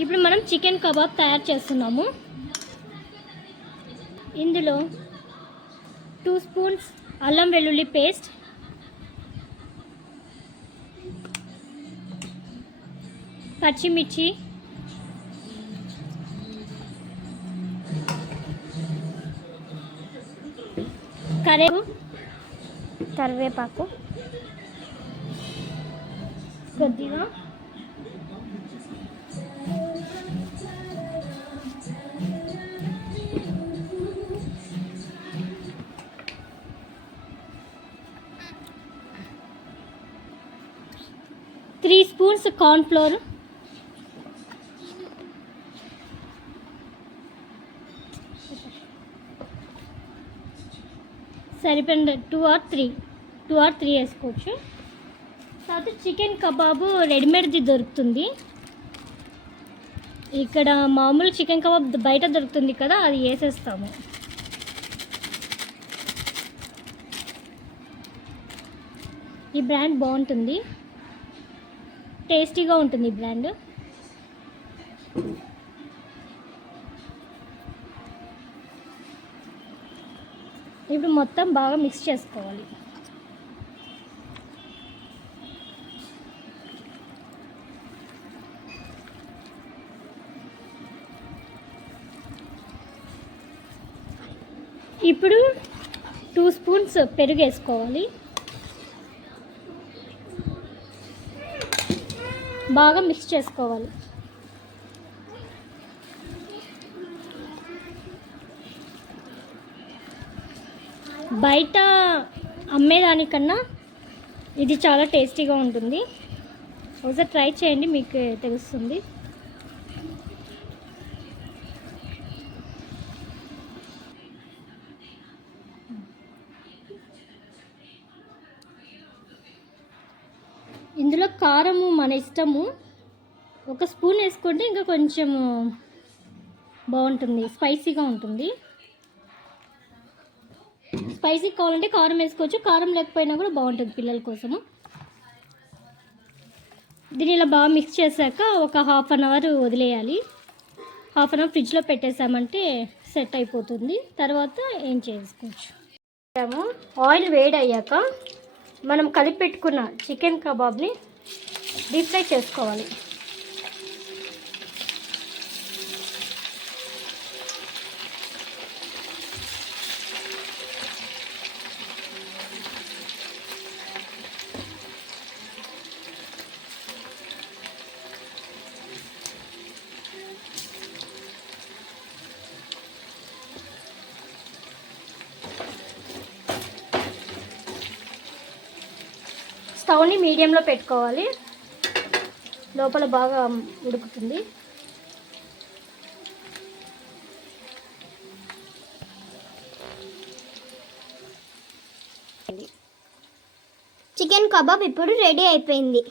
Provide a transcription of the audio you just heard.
ఇప్పుడు మనం chicken kebab తయారు చేస్తున్నాము. ఇందులో 2 స్పూన్స్ అల్లం వెల్లుల్లి పేస్ట్, పచ్చిమిర్చి, కరివేపాకు కొద్దిగా త్రీ స్పూన్స్ కార్న్ ఫ్లోర్, సరిపోయిన 2 or 3 వేసుకోవచ్చు. తర్వాత చికెన్ కబాబు రెడీమేడ్ది దొరుకుతుంది. ఇక్కడ మామూలు చికెన్ కబాబ్ బయట దొరుకుతుంది కదా, అది వేసేస్తాము. ఈ బ్రాండ్ బాగుంటుంది, టేస్టీగా ఉంటుంది ఈ బ్రాండ్. ఇప్పుడు మొత్తం బాగా మిక్స్ చేసుకోవాలి. ఇప్పుడు 2 స్పూన్స్ పెరుగు వేసుకోవాలి. బాగా మిక్స్ చేసుకోవాలి. బయట అమ్మేదానికన్నా ఇది చాలా టేస్టీగా ఉంటుంది. ఒకసారి ట్రై చేయండి, మీకు తెలుస్తుంది. ఇందులో కారము మన ఇష్టము, 1 స్పూన్ వేసుకుంటే ఇంకా కొంచెం బాగుంటుంది, స్పైసీగా ఉంటుంది. స్పైసీ కావాలంటే కారం వేసుకోవచ్చు, కారం లేకపోయినా కూడా బాగుంటుంది పిల్లల కోసము. దీన్ని ఇలా బాగా మిక్స్ చేశాక ఒక 1/2 అవర్ వదిలేయాలి. 1/2 అవర్ ఫ్రిడ్జ్లో పెట్టేసామంటే సెట్ అయిపోతుంది. తర్వాత ఏం చేసుకోవచ్చు. ఆయిల్ వేడి అయ్యాక మనం కలిపి పెట్టుకున్న చికెన్ కబాబ్ని డీప్ ఫ్రై చేసుకోవాలి. స్టవ్ని మీడియంలో పెట్టుకోవాలి, లోపల బాగా ఉడుకుతుంది. చికెన్ కబాబ్ ఇప్పుడు రెడీ అయిపోయింది.